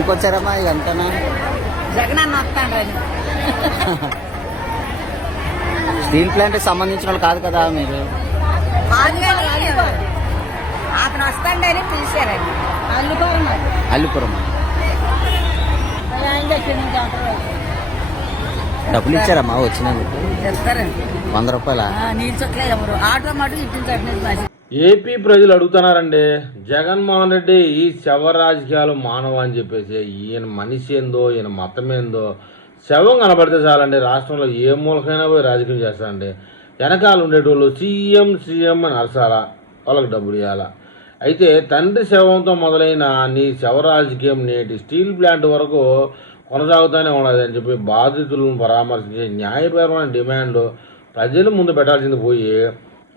ఎందుకు వచ్చారమ్మా ఇదంతా? జగనన్న వస్తాను. స్టీల్ ప్లాంట్కి సంబంధించిన వాళ్ళు కాదు కదా మీరు? అతను వస్తాడని పిలిచారండి. అల్లుపురం డబ్బులు ఇచ్చారమ్మా వచ్చినందుకు? చెప్తారండి. 100 రూపాయల నీళ్ళు చుట్టలే ఎవరు ఆటో మాట ఇట్టించండి. ఏపీ ప్రజలు అడుగుతున్నారండి, జగన్మోహన్ రెడ్డి ఈ శవ రాజకీయాలు మానవ అని చెప్పేసి. ఈయన మనిషి ఏందో, ఈయన మతం ఏందో, శవం కనబడితే చాలండి రాష్ట్రంలో ఏ మూలకైనా పోయి రాజకీయం చేస్తారండి. వెనకాల ఉండేటోళ్ళు సీఎం అని అరసాలా, వాళ్ళకి డబ్బులు ఇవ్వాలా. అయితే తండ్రి శవంతో మొదలైన నీ శవ రాజకీయం నేటి స్టీల్ ప్లాంట్ వరకు కొనసాగుతూనే ఉన్నది అని చెప్పి బాధితులను పరామర్శించే న్యాయపరమైన డిమాండ్ ప్రజలు ముందు పెట్టాల్సింది పోయి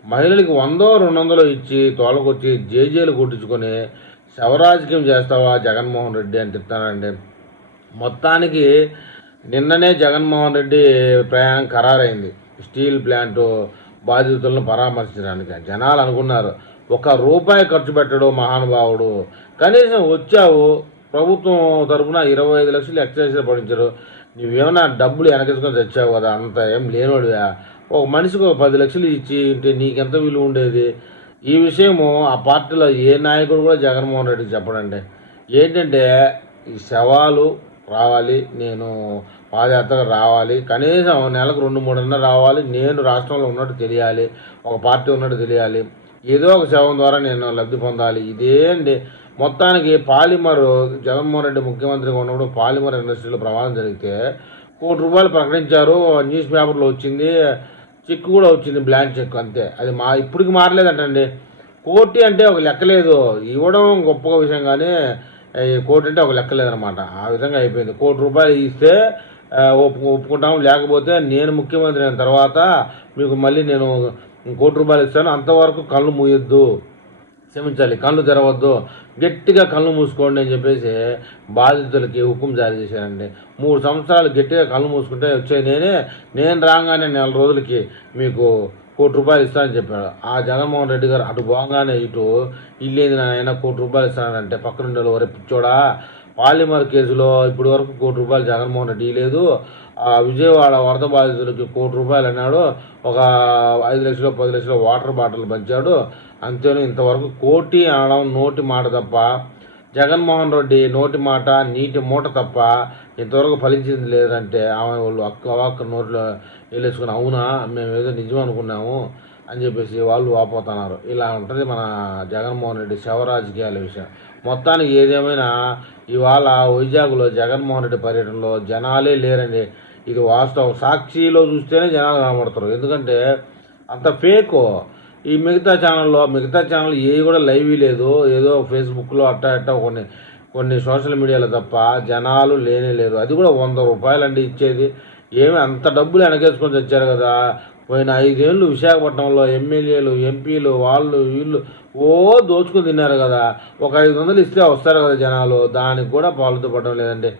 మహిళలకి 100-200 ఇచ్చి తోలకొచ్చి జేజేలు కొట్టించుకొని శవరాజకీయం చేస్తావా జగన్మోహన్ రెడ్డి అని చెప్తానండి. మొత్తానికి నిన్ననే జగన్మోహన్ రెడ్డి ప్రయాణం ఖరారైంది స్టీల్ ప్లాంటు బాధితులను పరామర్శించడానికి. జనాలు అనుకున్నారు ₹1 ఖర్చు పెట్టడు మహానుభావుడు, కనీసం వచ్చావు ప్రభుత్వం తరఫున 25 లక్షలు ఎక్సైజ్ పడించారు, నువ్వేమన్నా డబ్బులు వెనకేసుకొని తెచ్చావు కదా, అంత ఏం లేనోడివా, ఒక మనిషికి 10 లక్షలు ఇచ్చి ఉంటే నీకెంత విలువ ఉండేది. ఈ విషయము ఆ పార్టీలో ఏ నాయకుడు కూడా జగన్మోహన్ రెడ్డికి చెప్పడండి. ఏంటంటే ఈ శవాలు రావాలి, నేను పాదయాత్రకు రావాలి, కనీసం నెలకు 2-3 రావాలి, నేను రాష్ట్రంలో ఉన్నట్టు తెలియాలి, ఒక పార్టీ ఉన్నట్టు తెలియాలి, ఏదో ఒక శవం ద్వారా నేను లబ్ధి పొందాలి. ఇదే అండి మొత్తానికి. పాలిమర్ జగన్మోహన్ రెడ్డి ముఖ్యమంత్రిగా ఉన్నప్పుడు పాలిమర్ ఇండస్ట్రీలో ప్రమాదం జరిగితే ₹1 ప్రకటించారు, న్యూస్ పేపర్లో వచ్చింది, చెక్ కూడా వచ్చింది, బ్లాంక్ చెక్ అంతే. అది ఇప్పటికి మారలేదంటండి. కోటి అంటే ఒక లెక్కలేదు, ఇవ్వడం గొప్ప విషయం, కానీ కోటి అంటే ఒక లెక్కలేదనమాట. ఆ విధంగా అయిపోయింది. ₹1 ఇస్తే ఒప్పుకుంటాం, లేకపోతే నేను ముఖ్యమంత్రి అయిన తర్వాత మీకు మళ్ళీ నేను ₹1 ఇస్తాను, అంతవరకు కళ్ళు మూయొద్దు, క్షమించాలి కళ్ళు తెరవద్దు, గట్టిగా కళ్ళు మూసుకోండి అని చెప్పేసి బాధితులకి హుకుం జారీ చేశారండి. 3 సంవత్సరాలు గట్టిగా కళ్ళు మూసుకుంటే వచ్చాయి, నేను రాగానే 4 రోజులకి మీకు ₹1 ఇస్తానని చెప్పాడు. ఆ జగన్మోహన్ రెడ్డి గారు అటు పోగానే ఇటు ఇల్లేది నాయన ₹1 ఇస్తానంటే పక్కనుండే వరే పిచ్చోడా, పాలిమర్ కేసులో ఇప్పటి వరకు ₹1 జగన్మోహన్ రెడ్డి లేదు, విజయవాడ వరద బాధితులకి ₹1 అన్నాడు, ఒక 5 లక్షలు 10 లక్షల వాటర్ బాటిల్ పంచాడు, అంతేను. ఇంతవరకు కోటి అనడం నోటి మాట తప్ప, జగన్మోహన్ రెడ్డి నోటి మాట నీటి మూట తప్ప ఇంతవరకు ఫలించింది లేదంటే ఆమె వాళ్ళు అక్క నోట్లో వెళ్ళేసుకుని అవునా మేము ఏదో నిజం అనుకున్నాము అని చెప్పేసి వాళ్ళు వాపోతున్నారు. ఇలా ఉంటుంది మన జగన్మోహన్ రెడ్డి శవరాజకీయాల విషయం. మొత్తానికి ఏదేమైనా ఇవాళ వైజాగ్లో జగన్మోహన్ రెడ్డి పర్యటనలో జనాలే లేరండి. ఇది వాస్తవం. సాక్షిలో చూస్తేనే జనాలు కనబడతారు, ఎందుకంటే అంత ఫేకు. ఈ మిగతా ఛానల్ ఏవి కూడా లైవ్ లేదు, ఏదో ఫేస్బుక్లో అట్టా కొన్ని సోషల్ మీడియాలో తప్ప జనాలు లేరు. అది కూడా ₹100 అండి ఇచ్చేది. ఏమి అంత డబ్బులు వెనకేసుకొని తెచ్చారు కదా. పోయిన 5 ఏళ్ళు విశాఖపట్నంలో ఎమ్మెల్యేలు ఎంపీలు వాళ్ళు వీళ్ళు దోచుకుని తిన్నారు కదా. ఒక 500 ఇస్తే వస్తారు కదా జనాలు, దానికి కూడా పాలుతూ పడడం లేదండి.